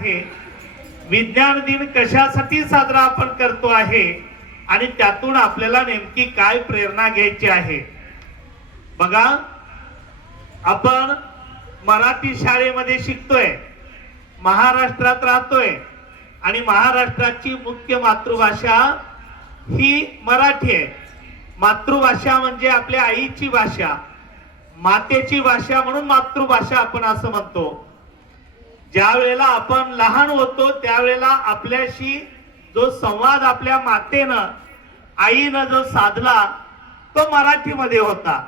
आहे विज्ञान दिन कशासाठी साजरा आपण करतो आहे आणि त्यातून आपल्याला नेमकी काय प्रेरणा घ्यायची आहे। बघा, आपण मराठी शाळेमध्ये शिकतोय, महाराष्ट्रात राहतोय आणि महाराष्ट्राची मुख्य मातृभाषा ही मराठी आहे। मातृभाषा म्हणजे आपल्या आईची भाषा, मातेची भाषा, म्हणून मातृभाषा आपण असं म्हणतो। ज्या वेळेला आपण लहान होतो त्यावेळेला आपल्याशी जो संवाद आपल्या मातेनं, आईनं जो साधला तो मराठीमध्ये होता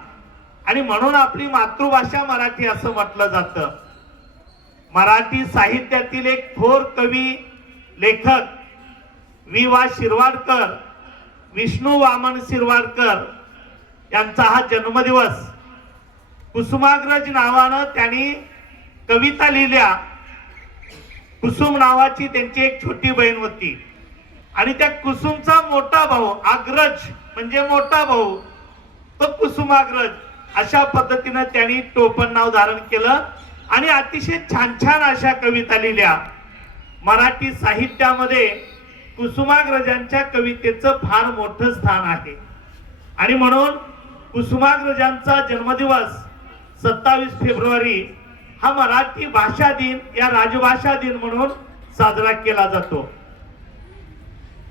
आणि म्हणून आपली मातृभाषा मराठी असं म्हटलं जातं। मराठी साहित्यातील एक थोर कवी, लेखक वि वा शिरवाडकर, विष्णू वामन शिरवाडकर यांचा हा जन्मदिवस। कुसुमाग्रज नावानं त्यांनी कविता लिहिल्या। कुसुम नावाची त्यांची एक छोटी बहीण होती आणि त्या कुसुमचा मोठा भाऊ, अग्रज म्हणजे मोठा भाऊ, तो कुसुमाग्रज, अशा पद्धतीनं त्यांनी टोपण नाव धारण केलं आणि अतिशय छान छान अशा कविता लिहिल्या। मराठी साहित्यामध्ये कुसुमाग्रजांच्या कवितेचं फार मोठं स्थान आहे आणि म्हणून कुसुमाग्रजांचा जन्मदिवस 27 फेब्रुवारी हा मराठी भाषा दिन या राजभाषा दिन म्हणून साजरा केला जातो।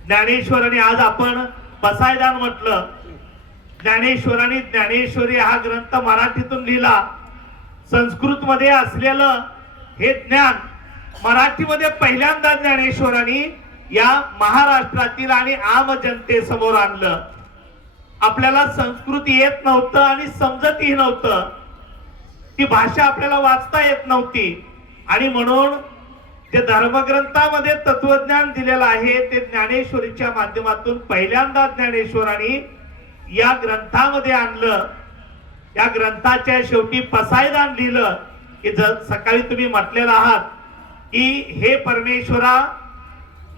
ज्ञानेश्वरांनी, आज आपण पसायदान म्हटलं, ज्ञानेश्वरांनी ज्ञानेश्वरी हा ग्रंथ मराठीतून लिहिला। संस्कृत मध्ये असलेलं हे ज्ञान मराठीमध्ये पहिल्यांदा ज्ञानेश्वरांनी या महाराष्ट्रातील आणि आम जनतेसमोर आणलं। आपल्याला संस्कृत येत नव्हतं आणि समजतही नव्हतं, ती भाषा आपल्याला वाचता येत नव्हती आणि म्हणून जे धर्मग्रंथामध्ये तत्वज्ञान दिलेलं आहे ते ज्ञानेश्वरीच्या माध्यमातून पहिल्यांदा ज्ञानेश्वरांनी या ग्रंथामध्ये आणलं। या ग्रंथाच्या शेवटी पसायदान लिहिलं की सकाळी तुम्ही म्हटलेला आहात की हे परमेश्वरा,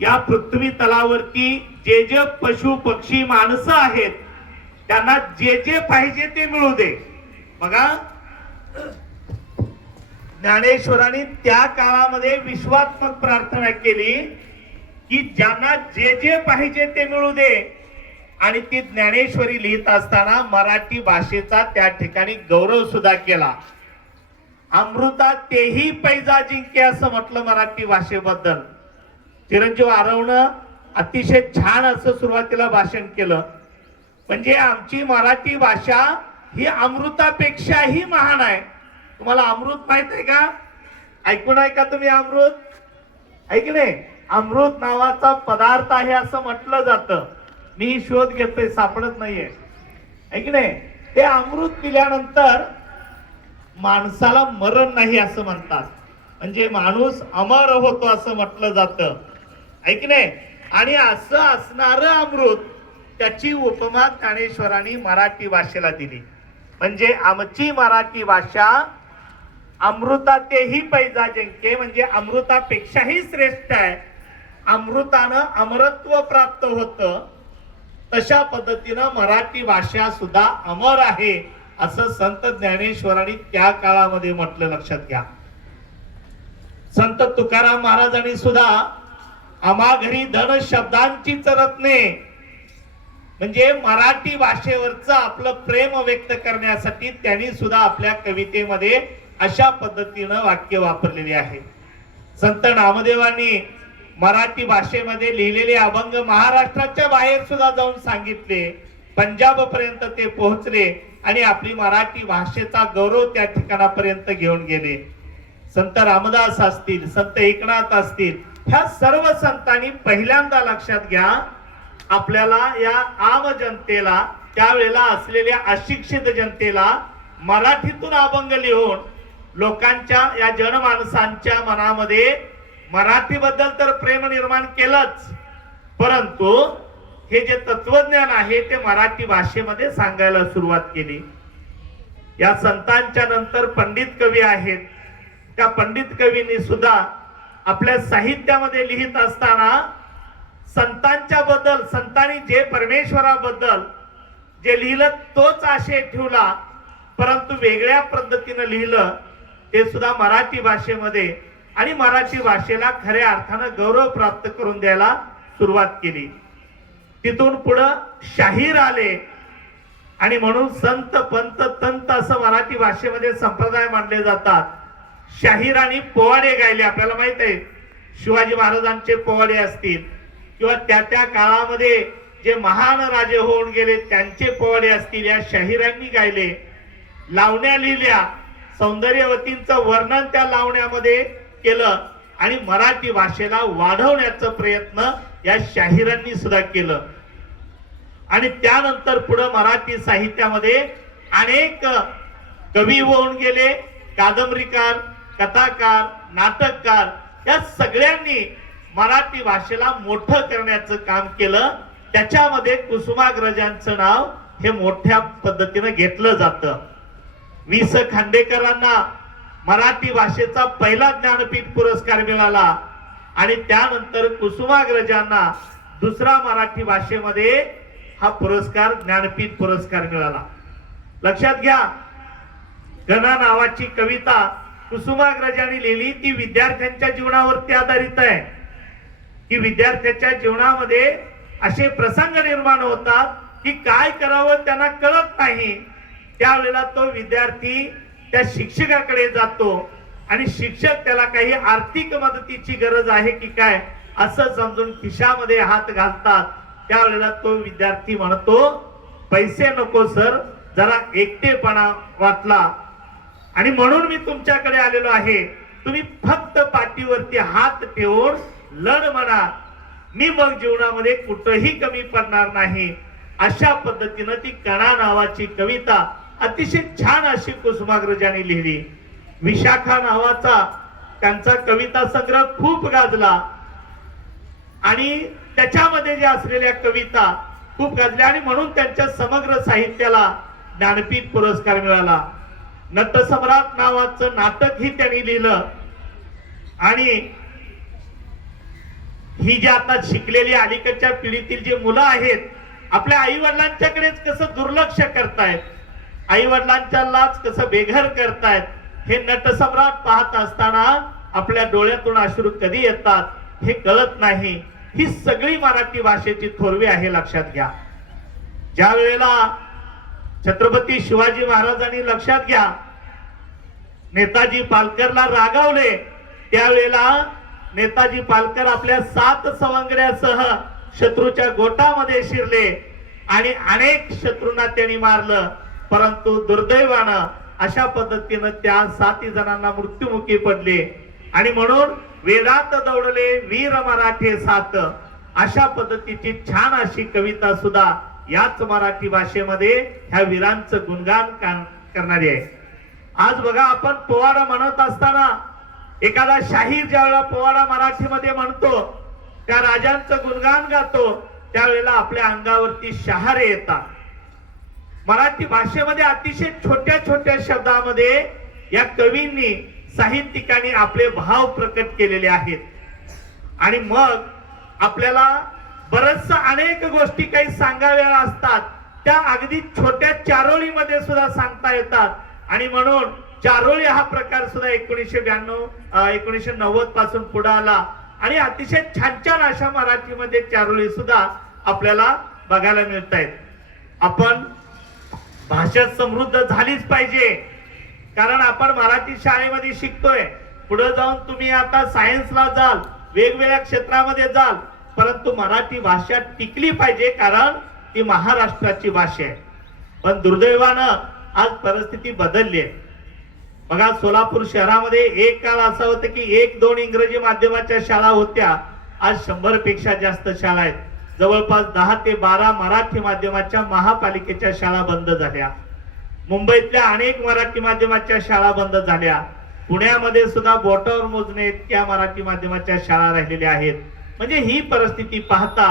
या पृथ्वी तलावरती जे जे पशु पक्षी माणसं आहेत त्यांना जे जे पाहिजे ते मिळू दे। बघा, ज्ञानेश्वरांनी त्या काळामध्ये विश्वात्मक प्रार्थना केली की ज्यांना जे जे पाहिजे ते मिळू दे आणि ती ज्ञानेश्वरी लिहित असताना मराठी भाषेचा त्या ठिकाणी गौरव सुद्धा केला। अमृता तेही पैजा जिंके असं म्हटलं मराठी भाषेबद्दल। चिरंजीव आरवनं अतिशय छान असं सुरुवातीला भाषण केलं, म्हणजे आमची मराठी भाषा ही अमृतापेक्षाही महान आहे। तुम्हाला अमृत माहित आहे का? ऐकून आहे का तुम्ही अमृत? ऐकले, अमृत नावाचा पदार्थ आहे असं म्हटलं जातं। मी शोध घेतोय, सापडत नाहीये। ऐकले, ते अमृत पिल्यानंतर माणसाला मरण नाही असं म्हणतात, म्हणजे माणूस अमर होतो असं म्हटलं जातं। ऐकले, आणि असं असणारं अमृत, त्याची उपमा ज्ञानेश्वरांनी मराठी भाषेला दिली। म्हणजे आमची मराठी भाषा अमृता तेही पैजा जिंके, म्हणजे अमृतापेक्षाही श्रेष्ठ आहे। अमृतानं अमरत्व प्राप्त होतं, तशा पद्धतीनं मराठी भाषा सुद्धा अमर आहे असं संत ज्ञानेश्वरांनी त्या काळामध्ये म्हटलं, लक्षात घ्या। संत तुकाराम महाराजांनी सुद्धा आम्हा घरी धन शब्दांची रत्ने, म्हणजे मराठी भाषेवरचं आपलं प्रेम व्यक्त करण्यासाठी त्यांनी सुद्धा आपल्या कवितेमध्ये अशा पद्धतीनं वाक्य वापरलेले आहे। संत नामदेवांनी मराठी भाषेमध्ये लिहिलेले अभंग महाराष्ट्राच्या बाहेर सुद्धा जाऊन सांगितले, पंजाब पर्यंत ते पोहोचले आणि आपली मराठी भाषेचा गौरव त्या ठिकाणापर्यंत घेऊन गेले। संत रामदास असतील, संत एकनाथ असतील, ह्या सर्व संतांनी पहिल्यांदा लक्षात घ्या, आपल्याला या आम जनतेला, त्यावेळेला असलेल्या अशिक्षित जनतेला मराठीतून अभंग लिहून लोकांच्या, या जनमानसांच्या मनामध्ये मराठीबद्दल तर प्रेम निर्माण केलंच, परंतु हे जे तत्वज्ञान आहे ते मराठी भाषेमध्ये सांगायला सुरुवात केली। या संतांच्या नंतर पंडित कवी आहेत, त्या पंडित कवींनी सुद्धा आपल्या साहित्यामध्ये लिहित असताना संतांच्या बद्दल, संतांनी जे परमेश्वराबद्दल जे लिहिलं तोच आशय ठेवला, परंतु वेगळ्या पद्धतीने लिहिलं, ते सुद्धा मराठी भाषेमध्ये आणि मराठी भाषेला खऱ्या अर्थानं गौरव प्राप्त करून द्यायला सुरुवात केली. तिथून पुढं शाहीर आले आणि म्हणून संत पंत तंत असं मराठी भाषेमध्ये संप्रदाय मानले जातात. शाहीरांनी पोवाडे गायले. आपल्याला माहित आहे शिवाजी महाराजांचे पोवाडे असतील किंवा त्या त्या काळामध्ये जे महान राजे होऊन गेले त्यांचे पोवाडे असतील, या शाहिरांनी गायले. लावण्या लिहिल्या, सौंदर्यवतींचं वर्णन त्या लावण्यामध्ये केलं आणि मराठी भाषेला वाढवण्याचा प्रयत्न या शाहिरांनी सुद्धा केलं. आणि त्यानंतर पुढे मराठी साहित्यामध्ये अनेक कवी होऊन गेले, कादंबरीकार, कथाकार, नाटककार, या सगळ्यांनी मराठी भाषेला मोठं करण्याचं काम केलं. त्याच्यामध्ये कुसुमाग्रजांचं नाव हे मोठ्या पद्धतीने घेतलं जातं. वि स खांडेकरांना मराठी भाषेचा पहिला ज्ञानपीठ पुरस्कार मिळाला आणि त्यानंतर कुसुमाग्रजांना दुसरा मराठी भाषेमध्ये हा पुरस्कार ज्ञानपीठ पुरस्कार मिळाला. लक्षात घ्या, गणा नावाची कविता कुसुमाग्रजांनी लिहिली, ती विद्यार्थ्यांच्या जीवनावरती आधारित आहे. की विद्यार्थ्याच्या जीवनामध्ये असे प्रसंग निर्माण होतात की काय करावं त्यांना कळत नाही. त्यावेळेला तो विद्यार्थी त्या शिक्षकाकडे जातो आणि शिक्षक त्याला काही आर्थिक मदतीची गरज आहे की काय असं समजून खिशामध्ये हात घालतात. त्यावेळेला तो विद्यार्थी म्हणतो, पैसे नको सर, जरा एकटेपणा वाटला आणि म्हणून मी तुमच्याकडे आलेलो आहे. तुम्ही फक्त पाठीवरती हात ठेवून लढ म्हणा, मी मग जीवनामध्ये कुठेही कमी पडणार नाही. अशा पद्धतीनं ती कणा नावाची कविता अतिशय छान अशी कुसुमाग्रजांनी लिहिली. विशाखा नावाचा त्यांचा कविता संग्रह खूप गाजला आणि त्याच्यामध्ये जे असलेल्या कविता खूप गाजल्या आणि म्हणून त्यांच्या समग्र साहित्याला ज्ञानपीठ पुरस्कार मिळाला. नटसम्राट नावाचं नाटक ही त्यांनी लिहिलं आणि ही जी आता शिकलेली अलीकडच्या पिढीतील जी मुलं आहेत आपल्या आई वडिलांच्याकडेच कसं दुर्लक्ष करतायत, आई वडिलांच्यालाच कसं बेघर करतायत, हे नटसम्राट पाहत असताना आपल्या डोळ्यातून अश्रू कधी येतात हे कळत नाही. ही सगळी मराठी भाषेची थोरवी आहे. लक्षात घ्या, ज्या वेळेला छत्रपती शिवाजी महाराजांनी, लक्षात घ्या, नेताजी पालकरला रागावले, त्यावेळेला नेताजी पालकर आपल्या 7 सवंगड्यासह शत्रूच्या गोटामध्ये शिरले आणि अनेक शत्रूंना त्यांनी मारलं. परंतु दुर्दैवानं अशा पद्धतीनं त्या 7 जणांना मृत्युमुखी पडले आणि म्हणून वेदात दौडले वीर मराठे 7, अशा पद्धतीची छान अशी कविता सुद्धा याच मराठी भाषेमध्ये ह्या वीरांचं गुणगान करणारी आहे. आज बघा, आपण पोवाडा म्हणत असताना एखादा शाहीर ज्यावेळेला पोवाडा मराठीमध्ये म्हणतो, त्या राजांचं गुणगान गातो, त्यावेळेला आपल्या अंगावरती शहारे येतात. मराठी भाषेमध्ये अतिशय छोट्या छोट्या शब्दामध्ये या कवींनी, साहित्यिकांनी आपले भाव प्रकट केलेले आहेत. आणि मग आपल्याला बरंच अनेक गोष्टी काही सांगाव्या असतात, त्या अगदी छोट्या चारोळीमध्ये सुद्धा सांगता येतात. आणि म्हणून चारोळी हा प्रकार सुद्धा 1990 पासून पुढे आला आणि अतिशय छान छान अशा मराठीमध्ये चारोळी सुद्धा आपल्याला बघायला मिळत आहेत. आपण भाषा समृद्ध झालीच पाहिजे, कारण आपण मराठी शाळेमध्ये शिकतोय. पुढे जाऊन तुम्ही आता सायन्सला जाल, वेगवेगळ्या क्षेत्रामध्ये जाल, परंतु मराठी भाषा टिकली पाहिजे, कारण ती महाराष्ट्राची भाषा आहे. पण दुर्दैवानं आज परिस्थिती बदलली आहे. बघा, सोलापूर शहरामध्ये एक काळ असा होता की 1-2 इंग्रजी माध्यमाच्या शाळा होत्या. आज 100 पेक्षा जास्त शाळा आहेत. जवळपास 10 ते 12 मराठी माध्यमाच्या महापालिकेच्या शाळा बंद झाल्या. मुंबईतल्या अनेक मराठी माध्यमाच्या शाळा बंद झाल्या. पुण्यामध्ये सुद्धा बोटावर मोजणे इतक्या मराठी माध्यमाच्या शाळा राहिलेल्या आहेत. म्हणजे ही परिस्थिती पाहता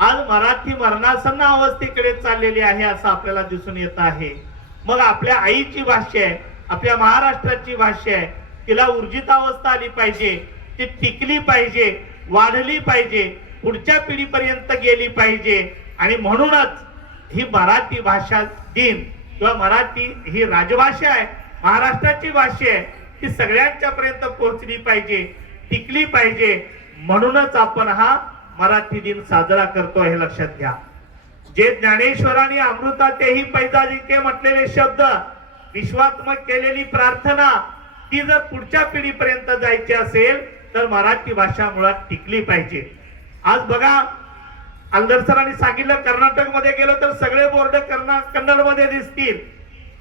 आज मराठी मरणासन्न अवस्थेकडे चाललेली आहे असं आपल्याला दिसून येत आहे. मग आपल्या आईची भाषा आहे, आपल्या महाराष्ट्राची भाषा आहे, तिला ऊर्जितावस्था आली पाहिजे, ती टिकली पाहिजे, वाढली पाहिजे, पुढच्या पिढीपर्यंत गेली पाहिजे. आणि म्हणूनच ही मराठी भाषा दिन किंवा मराठी ही राजभाषा आहे, महाराष्ट्राची भाषा आहे, ती सगळ्यांच्या पर्यंत पोहोचली पाहिजे, टिकली पाहिजे. म्हणूनच आपण हा मराठी दिन साजरा करतो हे लक्षात घ्या. जे ज्ञानेश्वरांनी अमृतातेही पैजा जिंके म्हटलेले शब्द, विश्वात्मक केलेली प्रार्थना, ती जर पुढच्या पिढीपर्यंत जायची असेल तर मराठी भाषा मुळात टिकली पाहिजे. आज बघा, आलदर सरांनी सांगितलं कर्नाटक मध्ये गेलो तर सगळे बोर्ड कन्नड मध्ये दिसतील.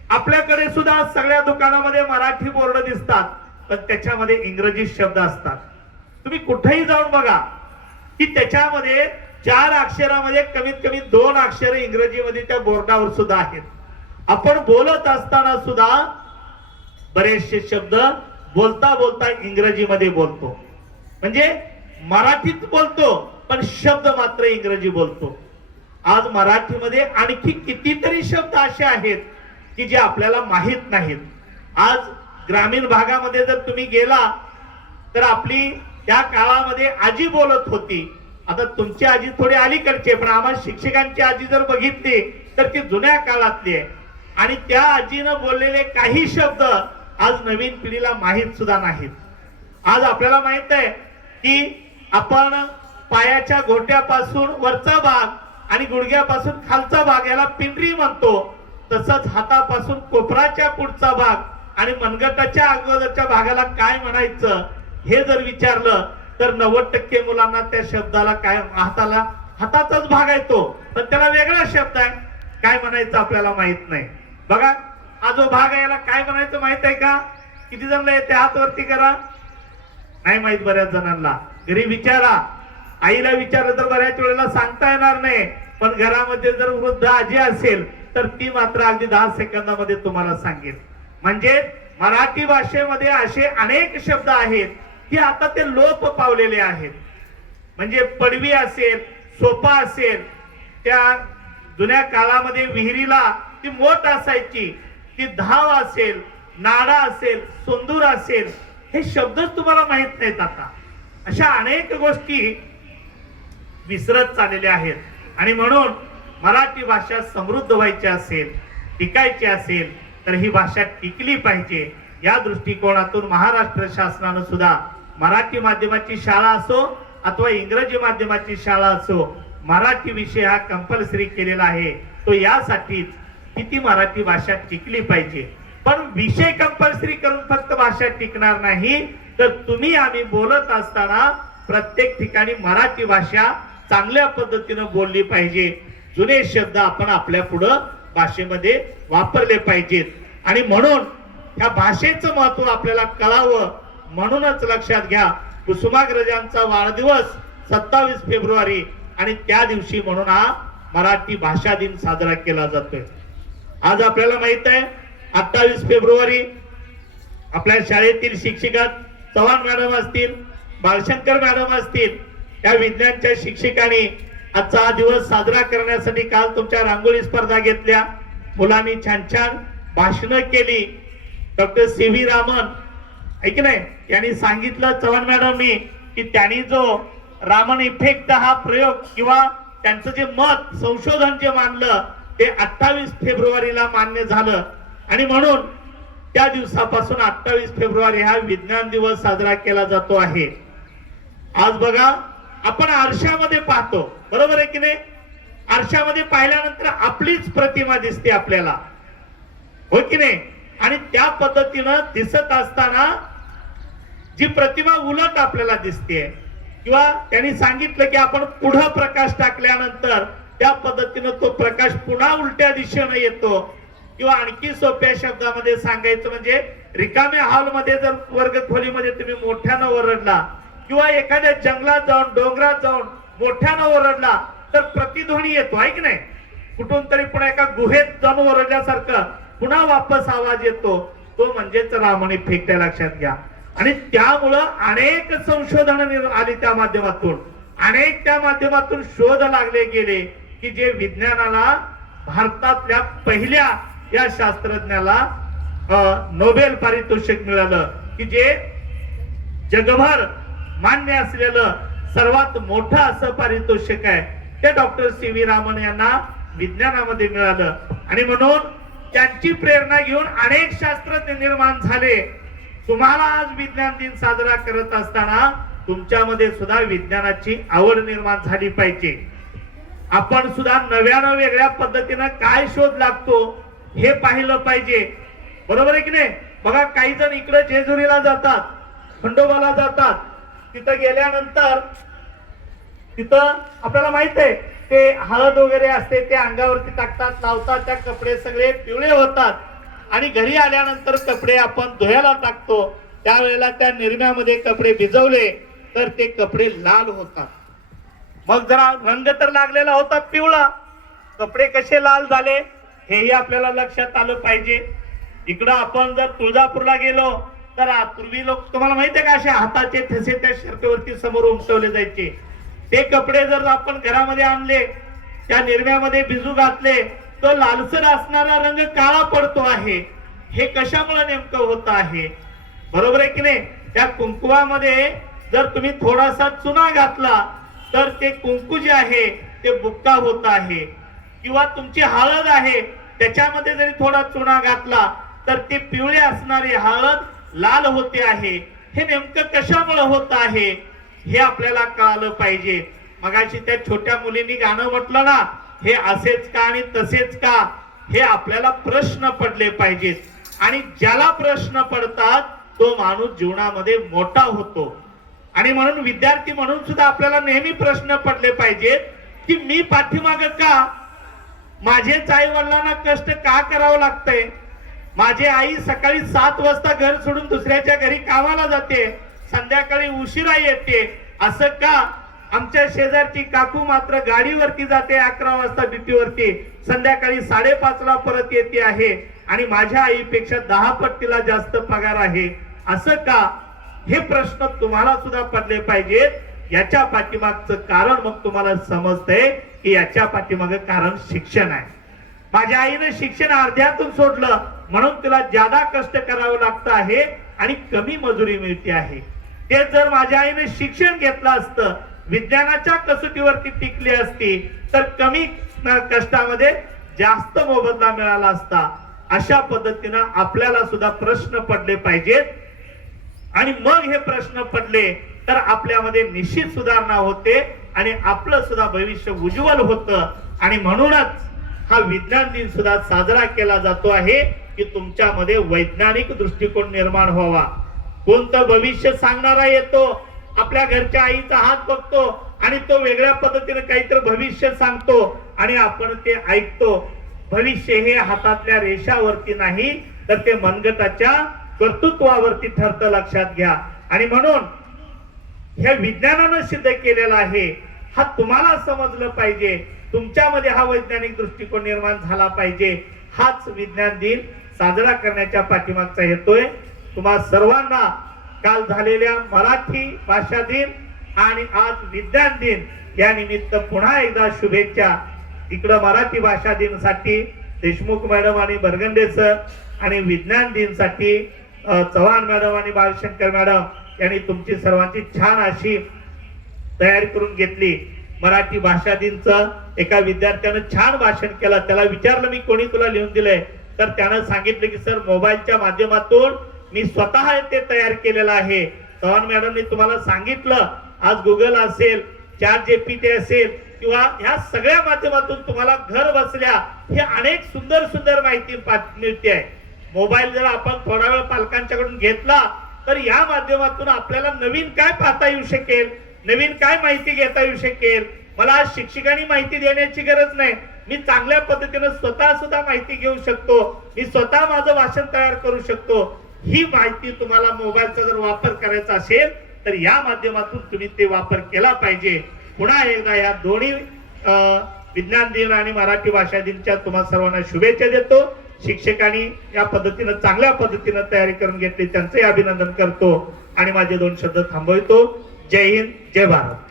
आपल्याकडे सुद्धा सगळ्या दुकानामध्ये मराठी बोर्ड दिसतात, पण त्याच्यामध्ये इंग्रजी शब्द असतात. तुम्ही कुठेही जाऊन बघा की त्याच्यामध्ये 4 अक्षरामध्ये कमीत कमी 2 अक्षर इंग्रजीमध्ये त्या बोर्डावर सुद्धा आहेत. आपण बोलत असताना सुद्धा बरेचसे शब्द बोलता बोलता इंग्रजीमध्ये बोलतो, म्हणजे मराठीत बोलतो पण शब्द मात्र इंग्रजी बोलतो. आज मराठीमध्ये आणखी कितीतरी शब्द असे आहेत की जे आपल्याला माहित नाहीत. आज ग्रामीण भागामध्ये जर तुम्ही गेला तर आपली त्या काळामध्ये आजी बोलत होती. आता तुमची आजी थोडी अलीकडची, पण आम्हाला शिक्षकांची आजी जर बघितली तर ती जुन्या काळातली आहे. आणि त्या आजीनं बोललेले काही शब्द आज नवीन पिढीला माहित सुद्धा नाहीत. आज आपल्याला माहित आहे की आपण पायाच्या घोट्यापासून वरचा भाग आणि गुडघ्यापासून खालचा भाग याला पिंडरी म्हणतो. तसंच हातापासून कोपराच्या पुढचा भाग आणि मनगटाच्या अगोदरच्या भागाला काय म्हणायचं हे जर विचारलं तर 90% मुलांना त्या शब्दाला काय, हाताचाच भाग आहे तो, पण त्याला वेगळा शब्द आहे, काय म्हणायचं आपल्याला माहित नाही. बघा, हा जो भाग आहे याला काय म्हणायचं माहित आहे का? किती जणला येते? हात वरती करा. नाही माहित बऱ्याच जणांना. घरी विचारा, आईला विचारलं तर बऱ्याच वेळेला सांगता येणार नाही, पण घरामध्ये जर वृद्ध आजी असेल तर ती मात्र अगदी 10 सेकंदामध्ये तुम्हाला सांगेल. म्हणजे मराठी भाषेमध्ये असे अनेक शब्द आहेत की आता ते लोप पावलेले आहेत. म्हणजे पडवी असेल, सोपा असेल, त्या जुन्या काळामध्ये विहिरीला ती मोठ असायची, ती धाव असेल, नाडा असेल, सोंदूर असेल, हे शब्दच तुम्हाला माहित नाहीत. आता अशा अनेक गोष्टी विसरत चाललेल्या आहेत. आणि म्हणून मराठी भाषा समृद्ध व्हायची असेल, टिकायची असेल तर ही भाषा टिकली पाहिजे. या दृष्टिकोनातून महाराष्ट्र शासनानं सुद्धा मराठी माध्यमाची शाळा असो अथवा इंग्रजी माध्यमाची शाळा असो, मराठी विषय हा कंपल्सरी केलेला आहे. तो यासाठीच की ती मराठी भाषा टिकली पाहिजे. पण विषय कंपल्सरी करून फक्त भाषा टिकणार नाही, तर तुम्ही आम्ही बोलत असताना प्रत्येक ठिकाणी मराठी भाषा चांगल्या पद्धतीने बोलली पाहिजे. जुने शब्द आपण आपल्या पुढे भाषेमध्ये वापरले पाहिजेत. आणि म्हणून ह्या भाषेचं महत्व आपल्याला कळावं म्हणूनच लक्षात घ्या, कुसुमाग्रजांचा वाढदिवस 27 फेब्रुवारी आणि त्या दिवशी म्हणून हा मराठी भाषा दिन साजरा केला जातोय. आज आपल्याला माहित आहे 28 फेब्रुवारी आपल्या शाळेतील शिक्षिका चव्हाण मॅडम असतील, बाळशंकर मॅडम असतील, त्या विज्ञानच्या शिक्षकांनी आजचा हा दिवस साजरा करण्यासाठी काल तुमच्या रांगोळी स्पर्धा घेतल्या. मुलांनी छान छान भाषणं केली. डॉक्टर सी.व्ही. रामन ऐक नाही यांनी सांगितलं, चव्हाण मॅडमनी, की त्यांनी जो रामन इफेक्ट हा प्रयोग किंवा त्यांचं जे मत संशोधन जे मानलं ते 28 फेब्रुवारीला मान्य झालं. आणि म्हणून त्या दिवसापासून 28 फेब्रुवारी हा विज्ञान दिवस साजरा केला जातो आहे. आज बघा, आपण आरशामध्ये पाहतो, बरोबर आहे की नाही? आरशामध्ये पाहिल्यानंतर आपलीच प्रतिमा दिसते आपल्याला, हो की नाही? आणि त्या पद्धतीनं दिसत असताना जी प्रतिमा उलट आपल्याला दिसते, किंवा त्यांनी सांगितलं की आपण पुढे प्रकाश टाकल्यानंतर त्या पद्धतीनं तो प्रकाश पुन्हा उलट्या दिशेने येतो. किंवा आणखी सोप्या शब्दामध्ये सांगायचं म्हणजे रिकाम्या हॉलमध्ये जर वर्ग खोलीमध्ये तुम्ही मोठ्यानं ओरडला किंवा एखाद्या जंगलात जाऊन डोंगरात जाऊन मोठ्यानं ओरडला तर प्रतिध्वनी येतो, आहे की नाही? कुठून तरी पुन्हा एका गुहेत जाऊन ओरडल्यासारखं पुन्हा वापस आवाज येतो. तो म्हणजेच रामन इफेक्ट, लक्षात घ्या. आणि त्यामुळं अनेक संशोधन आली त्या माध्यमातून, अनेक त्या माध्यमातून शोध लागले गेले की जे विज्ञानाला भारतातल्या पहिल्या या शास्त्रज्ञाला नोबेल पारितोषिक मिळालं, की जे जगभर मान्य असलेलं सर्वात मोठं असं पारितोषिक आहे, ते डॉक्टर सी.व्ही. रामन यांना विज्ञानामध्ये मिळालं. आणि म्हणून त्यांची प्रेरणा घेऊन अनेक शास्त्रज्ञ निर्माण झाले. तुम्हाला आज विज्ञान दिन साजरा करत असताना तुमच्यामध्ये सुद्धा विज्ञानाची आवड निर्माण झाली पाहिजे. आपण सुद्धा नव्यानं वेगळ्या पद्धतीनं काय शोध लागतो हे पाहिलं पाहिजे. बरोबर आहे की नाही? बघा, काही जण इकडे जेजुरीला जातात, खंडोबाला जातात. तिथं गेल्यानंतर तिथं आपल्याला माहित आहे ते हळद वगैरे असते ते अंगावरती टाकतात, लावतात, त्या कपडे सगळे पिवळे होतात आणि घरी आल्यानंतर कपडे आपण धुवायला टाकतो. त्यावेळेला त्या निरम्यामध्ये कपडे भिजवले तर ते कपडे लाल होतात. मग जरा रंग तर लागलेला होता पिवळा, कपडे कसे लाल झाले हेही आपल्याला लक्षात आलं पाहिजे. इकडं आपण जर तुळजापूरला गेलो तर पूर्वी लोक तुम्हाला माहिती आहे का असे हाताचे ठसे त्या शर्टवरती समोर उमटवले जायचे. ते कपडे जर आपण घरामध्ये आणले, त्या निरम्यामध्ये भिजू घातले, तो लालसर असणारा रंग काळा पडतो आहे. हे कशामुळे नेमकं होत आहे? बरोबर आहे की नाही? त्या कुंकुवामध्ये जर तुम्ही थोडासा चुना घातला तर ते कुंकू जे आहे ते बुक्का होत आहे. किंवा तुमची हळद आहे त्याच्यामध्ये जरी थोडा चुना घातला तर ते पिवळे असणारी हळद लाल होते आहे. हे नेमकं कशामुळे होत आहे हे आपल्याला कळालं पाहिजे. मगाशी त्या छोट्या मुलींनी गाणं म्हटलं ना, हे असेच का आणि तसेच का, हे आपल्याला प्रश्न पडले पाहिजेत. आणि ज्याला प्रश्न पडतात तो माणूस जीवनामध्ये मोठा होतो. आणि म्हणून विद्यार्थी म्हणून सुद्धा आपल्याला नेहमी प्रश्न पडले पाहिजेत की मी पाठीमाग का, माझेच आई वडिलांना कष्ट का करावं लागतंय, माझी आई सकाळी 7 वाजता घर सोडून दुसऱ्याच्या घरी कामाला जाते, संध्याकाळी उशिरा येते, असं का? आमच्या शेजारची काकू मात्र गाडीवरती जाते 11 वाजता ड्युटीवरती, संध्याकाळी 5:30 ला परत येते आहे आणि माझ्या आईपेक्षा 10 पट तिला जास्त पगार आहे, असं का? हे प्रश्न तुम्हाला सुद्धा पडले पाहिजेत. याच्या पाठीमागचं कारण मग तुम्हाला समजतंय की याच्या पाठीमागे कारण शिक्षण आहे. माझ्या आईने शिक्षण अर्ध्यातून सोडलं म्हणून तिला ज्यादा कष्ट करावं लागतं आहे आणि कमी मजुरी मिळते आहे. ते जर माझ्या आईने शिक्षण घेतलं असतं, विज्ञानाच्या कसोटीवरती टिकली असती तर कमी कष्टामध्ये जास्त मोबदला मिळाला असता. अशा पद्धतीनं आपल्याला सुद्धा प्रश्न पडले पाहिजेत. आणि मग हे प्रश्न पडले तर आपल्यामध्ये निश्चित सुधारणा होते आणि आपलं सुद्धा भविष्य उज्ज्वल होतं. आणि म्हणूनच हा विज्ञान दिन सुद्धा साजरा केला जातो आहे की तुमच्यामध्ये वैज्ञानिक दृष्टिकोन निर्माण व्हावा. कोणतं भविष्य सांगणारा येतो, आपल्या घरच्या आईचा हात बघतो आणि तो वेगळ्या पद्धतीने काहीतरी भविष्य सांगतो आणि आपण ते ऐकतो. भविष्य हे हातातल्या रेषावरती नाही तर ते मनगटाच्या कर्तृत्वावरती ठरतं, लक्षात घ्या. आणि म्हणून हे विज्ञानानं सिद्ध केलेलं आहे. हा तुम्हाला समजलं पाहिजे, तुमच्यामध्ये हा वैज्ञानिक दृष्टिकोन निर्माण झाला पाहिजे. हाच विज्ञान दिन साजरा करण्याच्या पाठीमागचा हेतू आहे. तुम्हा सर्वांना काल झालेल्या मराठी भाषा दिन आणि आज विज्ञान दिन या निमित्त पुन्हा एकदा शुभेच्छा. इकडं मराठी भाषा दिन साठी देशमुख मॅडम आणि बरगंडे सर आणि विज्ञान दिन साठी चव्हाण मॅडम आणि बालशंकर मॅडम यांनी तुमची सर्वांची छान अशी तयारी करून घेतली. मराठी भाषा दिनचं एका विद्यार्थ्यानं छान भाषण केलं. त्याला विचारलं मी कोणी तुला लिहून दिलंय, तर त्यानं सांगितलं की सर मोबाईलच्या माध्यमातून मी स्वतः ते तयार केलेलं आहे. चव्हाण मॅडमने तुम्हाला सांगितलं आज गुगल असेल, ChatGPT असेल किंवा ह्या सगळ्या माध्यमातून तुम्हाला घर बसल्या हे अनेक सुंदर सुंदर माहिती मिळते आहे. मोबाईल जर आपण थोडा वेळ पालकांच्याकडून घेतला तर या माध्यमातून आपल्याला नवीन काय पाहता येऊ शकेल, नवीन काय माहिती घेता येऊ शकेल. मला आज शिक्षकांनी माहिती देण्याची गरज नाही, मी चांगल्या पद्धतीने स्वतः सुद्धा माहिती घेऊ शकतो, मी स्वतः माझं भाषण तयार करू शकतो. ही माहिती तुम्हाला मोबाईलचा जर वापर करायचा असेल तर या माध्यमातून तुम्ही ते वापर केला पाहिजे. पुन्हा एकदा या दोन्ही विज्ञान दिन आणि मराठी भाषा दिनच्या तुम्हा सर्वांना शुभेच्छा देतो. शिक्षकांनी या पद्धतीनं चांगल्या पद्धतीनं तयारी करून घेतली, त्यांचे अभिनंदन करतो आणि माझे 2 शब्द थांबवतो. जय हिंद, जय भारत.